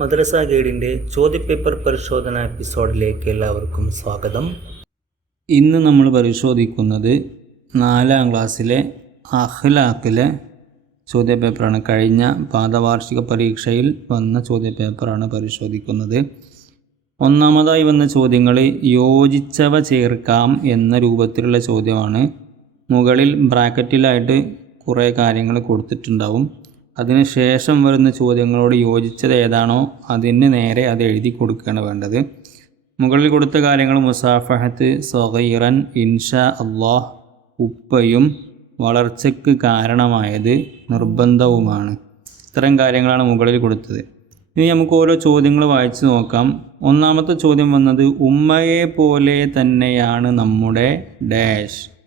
മദ്രസ ഗൈഡിന്റെ ചോദ്യപേപ്പർ പരിശോധന എപ്പിസോഡിലേക്ക് എല്ലാവർക്കും സ്വാഗതം. ഇന്ന് നമ്മൾ പരിശോധിക്കുന്നത് നാലാം ക്ലാസ്സിലെ അഖ്ലാഖിലെ ചോദ്യപേപ്പറാണ്. കഴിഞ്ഞ പാദവാർഷിക പരീക്ഷയിൽ വന്ന ചോദ്യപേപ്പറാണ് പരിശോധിക്കുന്നത്. ഒന്നാമതായി വന്ന ചോദ്യങ്ങൾ യോജിച്ചവ ചേർക്കാം എന്ന രൂപത്തിലുള്ള ചോദ്യമാണ്. മുകളിൽ ബ്രാക്കറ്റിലായിട്ട് കുറേ കാര്യങ്ങൾ കൊടുത്തിട്ടുണ്ടാവും. അതിന് ശേഷം വരുന്ന ചോദ്യങ്ങളോട് യോജിച്ചത് ഏതാണോ അതിന് നേരെ അത് എഴുതി കൊടുക്കുകയാണ് വേണ്ടത്. മുകളിൽ കൊടുത്ത കാര്യങ്ങൾ മുസാഫഹത്ത് സൊഹൈറൻ ഇൻഷാ അള്ളാഹ് ഉപ്പയും വളർച്ചയ്ക്ക് കാരണമായത് നിർബന്ധവുമാണ്. ഇത്തരം കാര്യങ്ങളാണ് മുകളിൽ കൊടുത്തത്. ഇനി നമുക്ക് ഓരോ ചോദ്യങ്ങൾ വായിച്ചു നോക്കാം. ഒന്നാമത്തെ ചോദ്യം വന്നത് ഉമ്മയെ പോലെ തന്നെയാണ് നമ്മുടെ ഡാഷ്.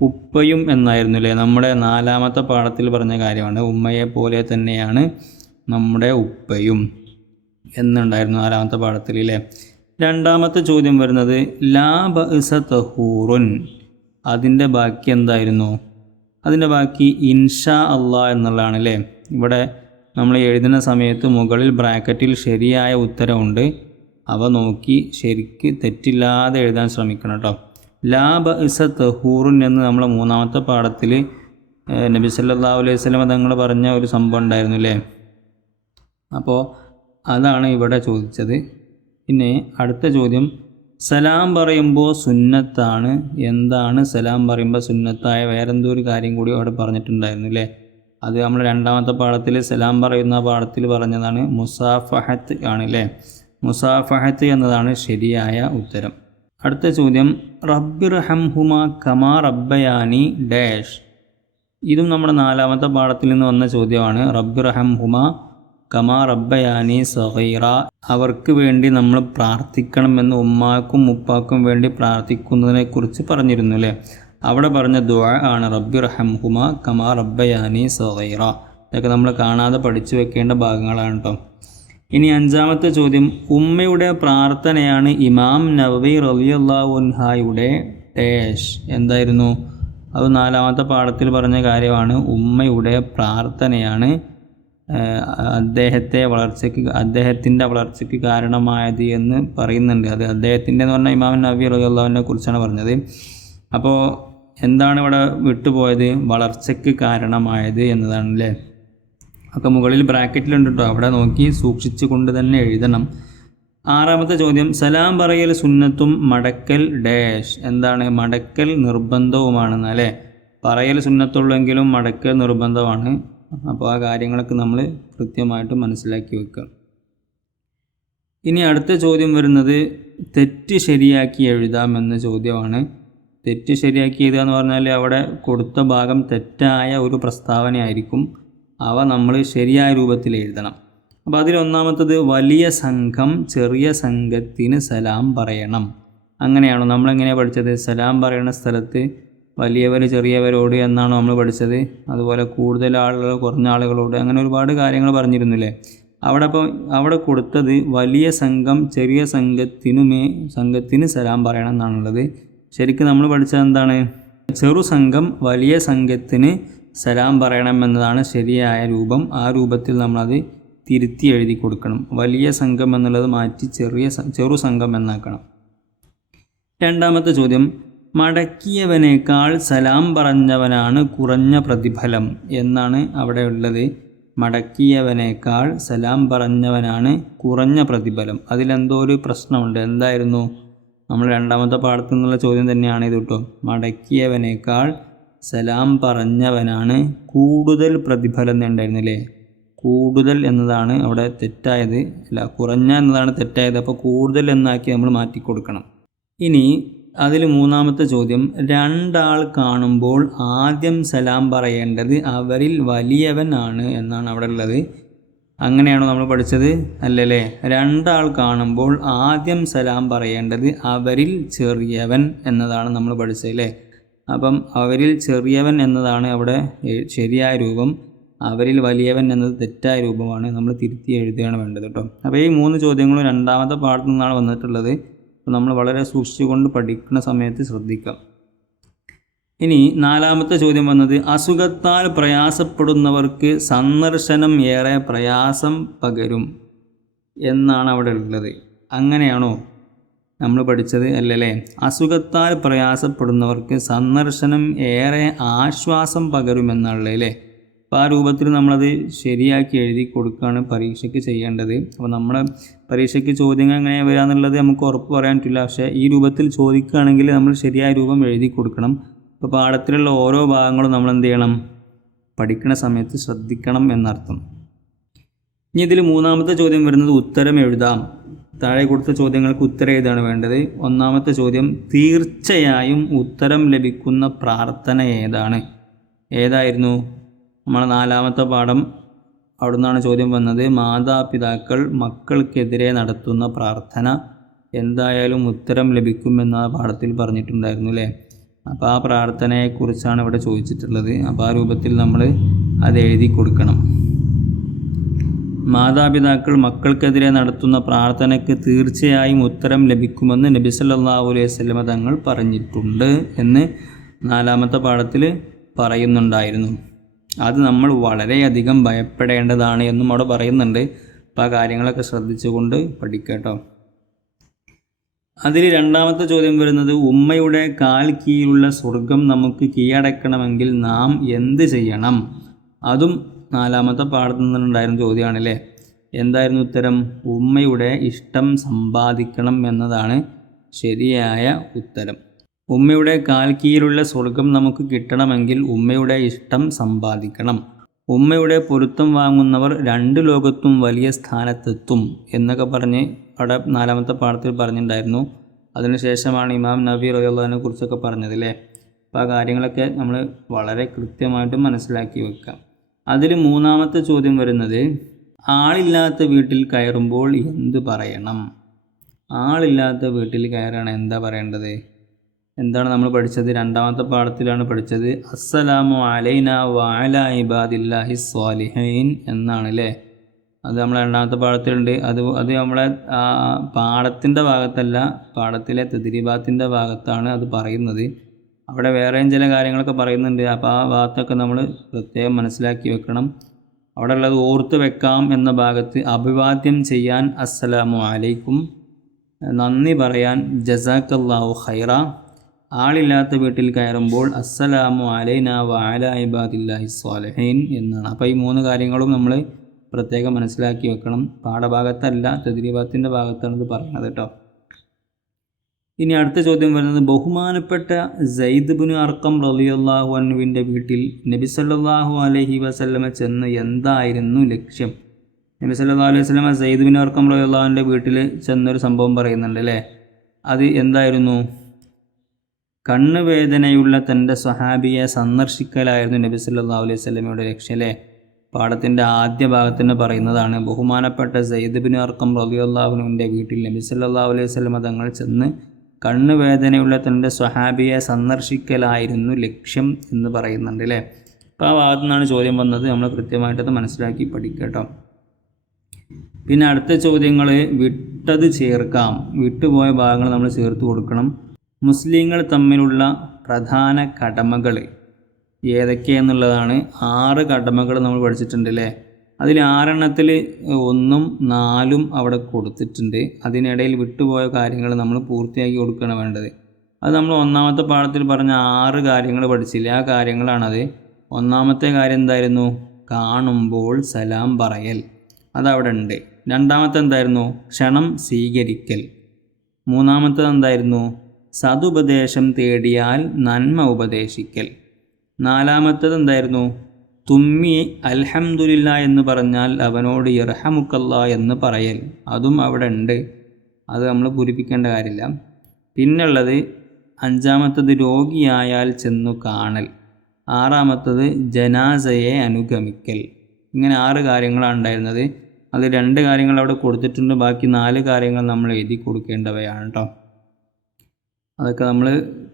ഉപ്പയും എന്നായിരുന്നു അല്ലേ നമ്മുടെ നാലാമത്തെ പാഠത്തിൽ പറഞ്ഞ കാര്യമാണ് ഉമ്മയെ പോലെ തന്നെയാണ് നമ്മുടെ ഉപ്പയും എന്നുണ്ടായിരുന്നു നാലാമത്തെ പാഠത്തിൽ അല്ലേ രണ്ടാമത്തെ ചോദ്യം വരുന്നത് ലാ ബഅസ തഹൂറുൻ. അതിന്റെ ബാക്കി എന്തായിരുന്നു? അതിന്റെ ബാക്കി ഇൻഷാ അള്ളാ എന്നുള്ളതാണ് അല്ലേ ഇവിടെ നമ്മൾ എഴുതുന്ന സമയത്ത് മുകളിൽ ബ്രാക്കറ്റിൽ ശരിയായ ഉത്തരമുണ്ട്. അവ നോക്കി ശരിക്ക് തെറ്റില്ലാതെ എഴുതാൻ ശ്രമിക്കണം കേട്ടോ. ലാ ഇസ തഹൂറുൻ എന്ന് നമ്മളെ മൂന്നാമത്തെ പാഠത്തിൽ നബി സല്ലാ അലൈഹി വസല്ലം തങ്ങൾ പറഞ്ഞ ഒരു സംഭവം ഉണ്ടായിരുന്നു അല്ലേ അപ്പോൾ അതാണ് ഇവിടെ ചോദിച്ചത്. പിന്നെ അടുത്ത ചോദ്യം സലാം പറയുമ്പോൾ സുന്നത്താണ്. എന്താണ് സലാം പറയുമ്പോൾ സുന്നത്തായ വേറെന്തോ ഒരു കാര്യം കൂടി അവിടെ പറഞ്ഞിട്ടുണ്ടായിരുന്നു അല്ലേ അത് നമ്മൾ രണ്ടാമത്തെ പാഠത്തിൽ സലാം പറയുന്ന പാഠത്തിൽ പറഞ്ഞതാണ് മുസാഫഹത്ത് ആണ് അല്ലേ മുസാഫഹത്ത് എന്നതാണ് ശരിയായ ഉത്തരം. അടുത്ത ചോദ്യം റബ്ബിർ ഹംഹുമ കമാ റബ്ബയാനി ഡാഷ്. ഇതും നമ്മുടെ നാലാമത്തെ പാഠത്തിൽ നിന്ന് വന്ന ചോദ്യമാണ് റബ്ബിർ ഹംഹുമ കമാ റബ്ബയാനി സഹീറ അവർക്ക് വേണ്ടി നമ്മൾ പ്രാർത്ഥിക്കണമെന്ന് ഉമ്മാക്കും ഉപ്പാക്കും വേണ്ടി പ്രാർത്ഥിക്കുന്നതിനെക്കുറിച്ച് പറഞ്ഞിരുന്നു അല്ലേ? അവിടെ പറഞ്ഞ ദുആ ആണ് റബ്ബിർ ഹംഹുമ കമാ റബ്ബയാനി സഹീറ ഇതൊക്കെ നമ്മൾ കാണാതെ പഠിച്ചു വെക്കേണ്ട ഭാഗങ്ങളാണ് കേട്ടോ. ഇനി അഞ്ചാമത്തെ ചോദ്യം ഉമ്മയുടെ പ്രാർത്ഥനയാണ് ഇമാം നവവി റലിയല്ലാവുൻഹായുടെ ഡാഷ് എന്തായിരുന്നു? അത് നാലാമത്തെ പാഠത്തിൽ പറഞ്ഞ കാര്യമാണ് ഉമ്മയുടെ പ്രാർത്ഥനയാണ് അദ്ദേഹത്തെ വളർച്ചയ്ക്ക് അദ്ദേഹത്തിന്റെ വളർച്ചയ്ക്ക് കാരണമായത് എന്ന് പറയുന്നുണ്ട്. അത് അദ്ദേഹത്തിന്റെ എന്ന് പറഞ്ഞാൽ ഇമാം നബി റലിയല്ലാവിനെ കുറിച്ചാണ് പറഞ്ഞത്. അപ്പോൾ എന്താണ് ഇവിടെ വിട്ടുപോയത്? വളർച്ചയ്ക്ക് കാരണമായത് എന്നതാണ് അല്ലേ? ഒക്കെ മുകളിൽ ബ്രാക്കറ്റിലുണ്ട് അവിടെ നോക്കി സൂക്ഷിച്ചു കൊണ്ട് തന്നെ എഴുതണം. ആറാമത്തെ ചോദ്യം സലാം പറയൽ സുന്നത്തും മടക്കൽ ഡാഷ്. എന്താണ്? മടക്കൽ നിർബന്ധവുമാണെന്ന് അല്ലേ? പറയൽ സുന്നത്തുള്ളെങ്കിലും മടക്കൽ നിർബന്ധമാണ്. അപ്പോൾ ആ കാര്യങ്ങളൊക്കെ നമ്മൾ കൃത്യമായിട്ട് മനസ്സിലാക്കി വെക്കുക. ഇനി അടുത്ത ചോദ്യം വരുന്നത് തെറ്റ് ശരിയാക്കി എഴുതാം എന്ന ചോദ്യമാണ്. തെറ്റ് ശരിയാക്കി എഴുതുക എന്ന് പറഞ്ഞാൽ അവിടെ കൊടുത്ത ഭാഗം തെറ്റായ ഒരു പ്രസ്താവനയായിരിക്കും. അവ നമ്മൾ ശരിയായ രൂപത്തിൽ എഴുതണം. അപ്പോൾ അതിലൊന്നാമത്തത് വലിയ സംഘം ചെറിയ സംഘത്തിന് സലാം പറയണം. അങ്ങനെയാണോ? നമ്മളെങ്ങനെയാണ് പഠിച്ചത്? സലാം പറയുന്ന സ്ഥലത്ത് വലിയവർ ചെറിയവരോട് എന്നാണ് നമ്മൾ പഠിച്ചത്? അതുപോലെ കൂടുതൽ ആളുകൾ കുറഞ്ഞ ആളുകളോട് അങ്ങനെ ഒരുപാട് കാര്യങ്ങൾ പറഞ്ഞിരുന്നില്ലേ? അവിടെ അപ്പോൾ അവിടെ കൊടുത്തത് വലിയ സംഘം ചെറിയ സംഘത്തിനുമേ സംഘത്തിന് സലാം പറയണം എന്നാണുള്ളത്. ശരിക്കും നമ്മൾ പഠിച്ചത് എന്താണ്? ചെറു സംഘം വലിയ സംഘത്തിന് സലാം പറയണം എന്നതാണ് ശരിയായ രൂപം. ആ രൂപത്തിൽ നമ്മളത് തിരുത്തി എഴുതി കൊടുക്കണം. വലിയ സംഘം എന്നുള്ളത് മാറ്റി ചെറിയ ചെറു സംഘം എന്നാക്കണം. രണ്ടാമത്തെ ചോദ്യം. മടക്കിയവനേക്കാൾ സലാം പറഞ്ഞവനാണ് കുറഞ്ഞ പ്രതിഫലം എന്നാണ് അവിടെ ഉള്ളത്. മടക്കിയവനേക്കാൾ സലാം പറഞ്ഞവനാണ് കുറഞ്ഞ പ്രതിഫലം. അതിലെന്തോ ഒരു പ്രശ്നമുണ്ട്. എന്തായിരുന്നു? നമ്മൾ രണ്ടാമത്തെ പാഠത്തിൽ നിന്നുള്ള ചോദ്യം തന്നെയാണ് ഇത് കേട്ടോ. മടക്കിയവനേക്കാൾ സലാം പറഞ്ഞവനാണ് കൂടുതൽ പ്രതിഫലം ഉണ്ടായിരുന്നില്ലേ കൂടുതൽ എന്നതാണ് അവിടെ തെറ്റായത്. അല്ല കുറഞ്ഞ എന്നതാണ് തെറ്റായത്. അപ്പോൾ കൂടുതൽ എന്നാക്കി നമ്മൾ മാറ്റി കൊടുക്കണം ഇനി അതിൽ മൂന്നാമത്തെ ചോദ്യം. രണ്ടാൾ കാണുമ്പോൾ ആദ്യം സലാം പറയേണ്ടത് അവരിൽ വലിയവൻ ആണ് എന്നാണ് അവിടെ ഉള്ളത്. അങ്ങനെയാണോ നമ്മൾ പഠിച്ചത്? അല്ലല്ലേ? രണ്ടാൾ കാണുമ്പോൾ ആദ്യം സലാം പറയേണ്ടത് അവരിൽ ചെറിയവൻ എന്നതാണ് നമ്മൾ പഠിച്ചത് അല്ലേ? അപ്പം അവരിൽ ചെറിയവൻ എന്നതാണ് അവിടെ ശരിയായ രൂപം. അവരിൽ വലിയവൻ എന്നത് തെറ്റായ രൂപമാണ്. നമ്മൾ തിരുത്തി എഴുതുകയാണ് വേണ്ടത് കേട്ടോ. അപ്പോൾ ഈ മൂന്ന് ചോദ്യങ്ങളും രണ്ടാമത്തെ പാഠത്തു നിന്നാണ് വന്നിട്ടുള്ളത്. അപ്പോൾ നമ്മൾ വളരെ സൂക്ഷിച്ചുകൊണ്ട് പഠിക്കുന്ന സമയത്ത് ശ്രദ്ധിക്കാം. ഇനി നാലാമത്തെ ചോദ്യം വന്നത് അസുഖത്താൽ പ്രയാസപ്പെടുന്നവർക്ക് സന്ദർശനം ഏറെ പ്രയാസം പകരും എന്നാണ് അവിടെ ഉള്ളത്. അങ്ങനെയാണോ? നമ്മൾ പഠിച്ചത് അല്ലല്ലേ? അസുഖത്താൽ പ്രയാസപ്പെടുന്നവർക്ക് സന്ദർശനം ഏറെ ആശ്വാസം പകരുമെന്നുള്ളത് അല്ലേ അപ്പോൾ ആ രൂപത്തിൽ നമ്മളത് ശരിയാക്കി എഴുതി കൊടുക്കുകയാണ് പരീക്ഷയ്ക്ക് ചെയ്യേണ്ടത്. അപ്പോൾ നമ്മുടെ പരീക്ഷയ്ക്ക് ചോദ്യങ്ങൾ എങ്ങനെ വരാമെന്നുള്ളത് നമുക്ക് ഉറപ്പ് പറയാൻ പറ്റില്ല. പക്ഷേ ഈ രൂപത്തിൽ ചോദിക്കുകയാണെങ്കിൽ നമ്മൾ ശരിയായ രൂപം എഴുതി കൊടുക്കണം. അപ്പോൾ പാഠത്തിലുള്ള ഓരോ ഭാഗങ്ങളും നമ്മൾ എന്ത് ചെയ്യണം? പഠിക്കുന്ന സമയത്ത് ശ്രദ്ധിക്കണം എന്നർത്ഥം. ഇനി ഇതിൽ മൂന്നാമത്തെ ചോദ്യം വരുന്നത് ഉത്തരം എഴുതാം. താഴെ കൊടുത്ത ചോദ്യങ്ങൾക്ക് ഉത്തരം ഏതാണ് വേണ്ടത്? ഒന്നാമത്തെ ചോദ്യം തീർച്ചയായും ഉത്തരം ലഭിക്കുന്ന പ്രാർത്ഥന ഏതാണ്? ഏതായിരുന്നു? നമ്മളെ നാലാമത്തെ പാഠം അവിടെ നിന്നാണ് ചോദ്യം വന്നത്. മാതാപിതാക്കൾ മക്കൾക്കെതിരെ നടത്തുന്ന പ്രാർത്ഥന എന്തായാലും ഉത്തരം ലഭിക്കുമെന്ന് ആ പാഠത്തിൽ പറഞ്ഞിട്ടുണ്ടായിരുന്നു അല്ലേ? അപ്പോൾ ആ പ്രാർത്ഥനയെക്കുറിച്ചാണ് ഇവിടെ ചോദിച്ചിട്ടുള്ളത്. അപ്പോൾ ആ രൂപത്തിൽ നമ്മൾ അത് എഴുതി കൊടുക്കണം. മാതാപിതാക്കൾ മക്കൾക്കെതിരെ നടത്തുന്ന പ്രാർത്ഥനയ്ക്ക് തീർച്ചയായും ഉത്തരം ലഭിക്കുമെന്ന് നബി സല്ലല്ലാഹു അലൈഹി വസല്ലമ തങ്ങൾ പറഞ്ഞിട്ടുണ്ട് എന്ന് നാലാമത്തെ പാഠത്തിൽ പറയുന്നുണ്ടായിരുന്നു. അത് നമ്മൾ വളരെയധികം ഭയപ്പെടേണ്ടതാണ് എന്നും അവിടെ പറയുന്നുണ്ട്. അപ്പോൾ ആ കാര്യങ്ങളൊക്കെ ശ്രദ്ധിച്ചുകൊണ്ട് പഠിക്കട്ടോ. അതിൽ രണ്ടാമത്തെ ചോദ്യം വരുന്നത് ഉമ്മയുടെ കാൽ കീഴിലുള്ള സ്വർഗം നമുക്ക് കീഴടക്കണമെങ്കിൽ നാം എന്ത് ചെയ്യണം? അതും നാലാമത്തെ പാഠത്തിൽ നിന്നുണ്ടായിരുന്ന ചോദ്യമാണല്ലേ? എന്തായിരുന്നു ഉത്തരം? ഉമ്മയുടെ ഇഷ്ടം സമ്പാദിക്കണം എന്നതാണ് ശരിയായ ഉത്തരം. ഉമ്മയുടെ കാൽ കീഴിലുള്ള സ്വർഗം നമുക്ക് കിട്ടണമെങ്കിൽ ഉമ്മയുടെ ഇഷ്ടം സമ്പാദിക്കണം. ഉമ്മയുടെ പൊരുത്തം വാങ്ങുന്നവർ രണ്ട് ലോകത്തും വലിയ സ്ഥാനത്തെത്തും എന്നൊക്കെ പറഞ്ഞ് അവിടെ നാലാമത്തെ പാഠത്തിൽ പറഞ്ഞിട്ടുണ്ടായിരുന്നു. അതിനുശേഷമാണ് ഇമാം നബി റോയുള്ളതിനെ കുറിച്ചൊക്കെ പറഞ്ഞതല്ലേ അപ്പോൾ ആ കാര്യങ്ങളൊക്കെ നമ്മൾ വളരെ കൃത്യമായിട്ട് മനസ്സിലാക്കി വെക്കാം. അതിൽ മൂന്നാമത്തെ ചോദ്യം വരുന്നത് ആളില്ലാത്ത വീട്ടിൽ കയറുമ്പോൾ എന്ത് പറയണം? ആളില്ലാത്ത വീട്ടിൽ കയറണം എന്താ പറയേണ്ടത്? എന്താണ് നമ്മൾ പഠിച്ചത്? രണ്ടാമത്തെ പാഠത്തിലാണ് പഠിച്ചത് അസ്സലാമു അലൈന വാല ഇബാദില്ലാഹി സ്വാലിഹൈൻ എന്നാണ് അല്ലേ അത് നമ്മൾ രണ്ടാമത്തെ പാഠത്തിലുണ്ട്. അത് അത് നമ്മളെ പാഠത്തിന്റെ ഭാഗത്തല്ല പാഠത്തിലെ തെതിരിബാത്തിന്റെ ഭാഗത്താണ് അത് പറയുന്നത്. അവിടെ വേറെയും ചില കാര്യങ്ങളൊക്കെ പറയുന്നുണ്ട്. അപ്പോൾ ആ ഭാഗത്തൊക്കെ നമ്മൾ പ്രത്യേകം മനസ്സിലാക്കി വെക്കണം. അവിടെ ഉള്ളത് ഓർത്ത് വെക്കാം എന്ന ഭാഗത്ത് അഭിവാദ്യം ചെയ്യാൻ അസ്സലാമു അലൈക്കും. നന്ദി പറയാൻ ജസാക്കല്ലാഹു ഖൈറ. ആളില്ലാത്ത വീട്ടിൽ കയറുമ്പോൾ അസ്സലാമു അലൈന വഅല ഇബാദില്ലാഹി സ്വാലിഹീൻ എന്നാണ്. അപ്പോൾ ഈ മൂന്ന് കാര്യങ്ങളും നമ്മൾ പ്രത്യേകം മനസ്സിലാക്കി വെക്കണം. പാഠഭാഗത്തല്ല തെതിരിഭാഗത്തിന്റെ ഭാഗത്താണ് ഇത് പറയുന്നത് കേട്ടോ. ഇനി അടുത്ത ചോദ്യം വരുന്നത് ബഹുമാനപ്പെട്ട സയ്യിദ് ബിൻ അർക്കം റളിയല്ലാഹു അനുവിന്റെ വീട്ടിൽ നബി സല്ലാഹു അലഹി വസല്ലമ ചെന്ന് എന്തായിരുന്നു ലക്ഷ്യം? നബി സല്ലാ അലൈഹി വസ്ലമ സയ്യിദ് ബിൻ അർക്കം റലിയല്ലാഹുവിന്റെ വീട്ടിൽ ചെന്നൊരു സംഭവം പറയുന്നുണ്ട് അല്ലേ? അത് എന്തായിരുന്നു? കണ്ണുവേദനയുള്ള തന്റെ സ്വഹാബിയെ സന്ദർശിക്കലായിരുന്നു നബി സല്ലാ അലൈഹി വസ്ലമയുടെ ലക്ഷ്യം അല്ലേ? പാഠത്തിന്റെ ആദ്യ ഭാഗത്തിന് പറയുന്നതാണ് ബഹുമാനപ്പെട്ട സയ്യിദ് ബിൻ അർക്കം റളിയല്ലാഹുവിന്റെ വീട്ടിൽ നബി സല്ലാ അലൈഹി വസ്ലമ തങ്ങൾ ചെന്ന് കണ്ണുവേദനയുള്ള തന്റെ സ്വഹാബിയെ സന്ദർശിക്കലായിരുന്നു ലക്ഷ്യം എന്ന് പറയുന്നുണ്ട് അല്ലേ? അപ്പോൾ ആ ഭാഗത്തു നിന്നാണ് ചോദ്യം വന്നത്. നമ്മൾ കൃത്യമായിട്ടത് മനസ്സിലാക്കി പഠിക്കട്ടോ. പിന്നെ അടുത്ത ചോദ്യങ്ങൾ വിട്ടത് ചേർക്കാം. വിട്ടുപോയ ഭാഗങ്ങൾ നമ്മൾ ചേർത്ത് കൊടുക്കണം. മുസ്ലിങ്ങൾ തമ്മിലുള്ള പ്രധാന കടമകൾ ഏതൊക്കെയെന്നുള്ളതാണ്. ആറ് കടമകൾ നമ്മൾ പഠിച്ചിട്ടുണ്ട് അല്ലേ? അതിൽ ആറെണ്ണത്തിൽ ഒന്നും നാലും അവിടെ കൊടുത്തിട്ടുണ്ട്. അതിനിടയിൽ വിട്ടുപോയ കാര്യങ്ങൾ നമ്മൾ പൂർത്തിയാക്കി കൊടുക്കുകയാണ് വേണ്ടത്. അത് നമ്മൾ ഒന്നാമത്തെ പാഠത്തിൽ പറഞ്ഞ ആറ് കാര്യങ്ങൾ പഠിച്ചില്ല? ആ കാര്യങ്ങളാണത്. ഒന്നാമത്തെ കാര്യം എന്തായിരുന്നു? കാണുമ്പോൾ സലാം പറയൽ. അതവിടെ ഉണ്ട്. രണ്ടാമത്തെ എന്തായിരുന്നു? ക്ഷണം സ്വീകരിക്കൽ. മൂന്നാമത്തത് എന്തായിരുന്നു? സതുപദേശം തേടിയാൽ നന്മ ഉപദേശിക്കൽ. നാലാമത്തത് എന്തായിരുന്നു? തുമ്മി അൽഹംദുലില്ല എന്ന് പറഞ്ഞാൽ അവനോട് ഇർഹമുക്കല്ല എന്ന് പറയൽ. അതും അവിടെ ഉണ്ട്. അത് നമ്മൾ പൂരിപ്പിക്കേണ്ട കാര്യമില്ല. പിന്നുള്ളത് അഞ്ചാമത്തത് രോഗിയായാൽ ചെന്നു കാണൽ. ആറാമത്തത് ജനാസയെ അനുഗമിക്കൽ. ഇങ്ങനെ ആറ് കാര്യങ്ങളാണ് ഉണ്ടായിരുന്നത്. അത് രണ്ട് കാര്യങ്ങൾ അവിടെ കൊടുത്തിട്ടുണ്ട്. ബാക്കി നാല് കാര്യങ്ങൾ നമ്മൾ എഴുതി കൊടുക്കേണ്ടവയാണ് കേട്ടോ. അതൊക്കെ നമ്മൾ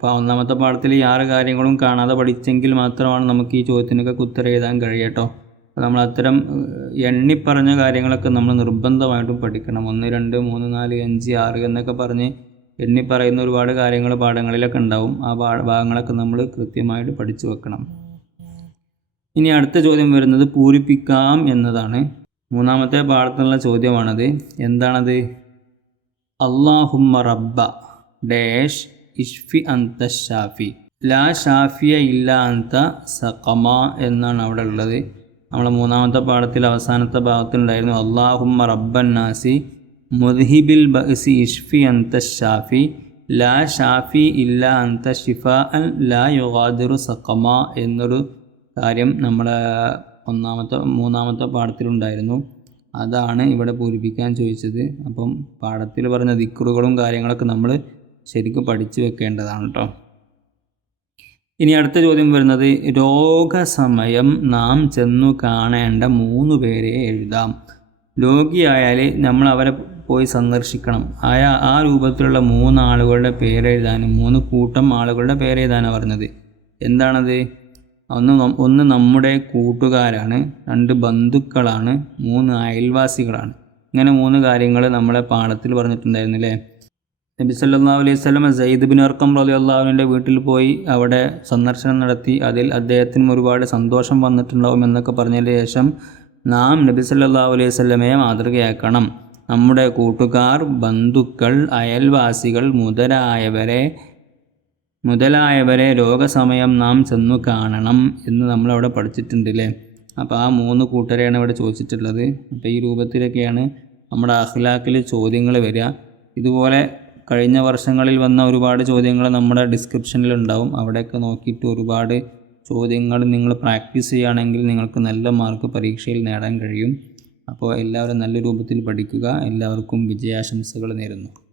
ഒന്നാമത്തെ പാഠത്തിൽ ഈ ആറ് കാര്യങ്ങളും കാണാതെ പഠിച്ചെങ്കിൽ മാത്രമാണ് നമുക്ക് ഈ ചോദ്യത്തിനൊക്കെ ഉത്തരം എഴുതാൻ കഴിയട്ടോ. കേട്ടോ നമ്മൾ അത്തരം എണ്ണിപ്പറഞ്ഞ കാര്യങ്ങളൊക്കെ നമ്മൾ നിർബന്ധമായിട്ടും പഠിക്കണം. ഒന്ന് രണ്ട് മൂന്ന് നാല് അഞ്ച് ആറ് എന്നൊക്കെ പറഞ്ഞ് എണ്ണി പറയുന്ന ഒരുപാട് കാര്യങ്ങൾ പാഠങ്ങളിലൊക്കെ ഉണ്ടാവും. ആ ഭാഗങ്ങളൊക്കെ നമ്മൾ കൃത്യമായിട്ട് പഠിച്ചു വെക്കണം. ഇനി അടുത്ത ചോദ്യം വരുന്നത് പൂരിപ്പിക്കാം എന്നതാണ്. മൂന്നാമത്തെ പാഠത്തിലുള്ള ചോദ്യമാണത്. എന്താണത്? അള്ളാഹുമ്മ റബ്ബ ഡാഷ് ഇഷ്ഫി അന്ത ഷാഫി ലാ ഷാഫിയ ഇല്ല അന്ത സഖമ എന്നാണ് അവിടെ ഉള്ളത്. നമ്മൾ മൂന്നാമത്തെ പാഠത്തിൽ അവസാനത്തെ ഭാഗത്തുണ്ടായിരുന്നു അള്ളാഹുമ്മ റബ്ബൻ നാസി മുദ്ഹിബിൽ ബഹ്സി ഇഷ്ഫി അന്ത ഷാഫി ലാ ഷാഫി ഇല്ല അന്ത ഷിഫാ അൽ ലാ യുഗാദിറു സഖമ എന്നൊരു കാര്യം നമ്മുടെ ഒന്നാമത്തെ മൂന്നാമത്തെ പാഠത്തിലുണ്ടായിരുന്നു. അതാണ് ഇവിടെ പൂരിപ്പിക്കാൻ ചോദിച്ചത്. അപ്പം പാഠത്തിൽ പറഞ്ഞ ദിക്കറുകളും കാര്യങ്ങളൊക്കെ നമ്മൾ ശരിക്കും പഠിച്ചു വെക്കേണ്ടതാണ് കേട്ടോ ഇനി അടുത്ത ചോദ്യം വരുന്നത് രോഗസമയം നാം ചെന്നു കാണേണ്ട മൂന്ന് പേരെ എഴുതാം. രോഗിയായാലേ നമ്മൾ അവരെ പോയി സന്ദർശിക്കണം. ആയ ആ രൂപത്തിലുള്ള മൂന്ന് ആളുകളുടെ പേരെഴുതാനും മൂന്ന് കൂട്ടം ആളുകളുടെ പേരെഴുതാനാണ് പറഞ്ഞത്. എന്താണത്? ഒന്ന് ഒന്ന് നമ്മുടെ കൂട്ടുകാരാണ് രണ്ട് ബന്ധുക്കളാണ് മൂന്ന് അയൽവാസികളാണ്. ഇങ്ങനെ മൂന്ന് കാര്യങ്ങൾ നമ്മളെ പാഠത്തിൽ പറഞ്ഞിട്ടുണ്ടായിരുന്നു അല്ലേ നബി സല്ലാ അലൈഹി സ്വലം സയ്യിദ് ബിൻ അർക്കം റലി അള്ളാഹുവിന്റെ വീട്ടിൽ പോയി അവിടെ സന്ദർശനം നടത്തി. അതിൽ അദ്ദേഹത്തിനും ഒരുപാട് സന്തോഷം വന്നിട്ടുണ്ടാവും എന്നൊക്കെ പറഞ്ഞതിന് ശേഷം നാം നബി സല്ലാ അലൈഹി സ്വലമയെ മാതൃകയാക്കണം. നമ്മുടെ കൂട്ടുകാർ ബന്ധുക്കൾ അയൽവാസികൾ മുതലായവരെ മുതലായവരെ രോഗസമയം നാം ചെന്നു കാണണം എന്ന് നമ്മളവിടെ പഠിച്ചിട്ടുണ്ടല്ലേ അപ്പോൾ ആ മൂന്ന് കൂട്ടരെയാണ് ഇവിടെ ചോദിച്ചിട്ടുള്ളത്. അപ്പോൾ ഈ രൂപത്തിലൊക്കെയാണ് നമ്മുടെ അഖ്ലാഖിൽ ചോദ്യങ്ങൾ വരിക. ഇതുപോലെ കഴിഞ്ഞ വർഷങ്ങളിൽ വന്ന ഒരുപാട് ചോദ്യങ്ങൾ നമ്മുടെ ഡിസ്ക്രിപ്ഷനിൽ ഉണ്ടാവും അവിടെയൊക്കെ നോക്കിയിട്ട് ഒരുപാട് ചോദ്യങ്ങൾ നിങ്ങൾ പ്രാക്ടീസ് ചെയ്യുകയാണെങ്കിൽ നിങ്ങൾക്ക് നല്ല മാർക്ക് പരീക്ഷയിൽ നേടാൻ കഴിയും. അപ്പോൾ എല്ലാവരും നല്ല രൂപത്തിൽ പഠിക്കുക. എല്ലാവർക്കും വിജയാശംസകൾ നേരുന്നു.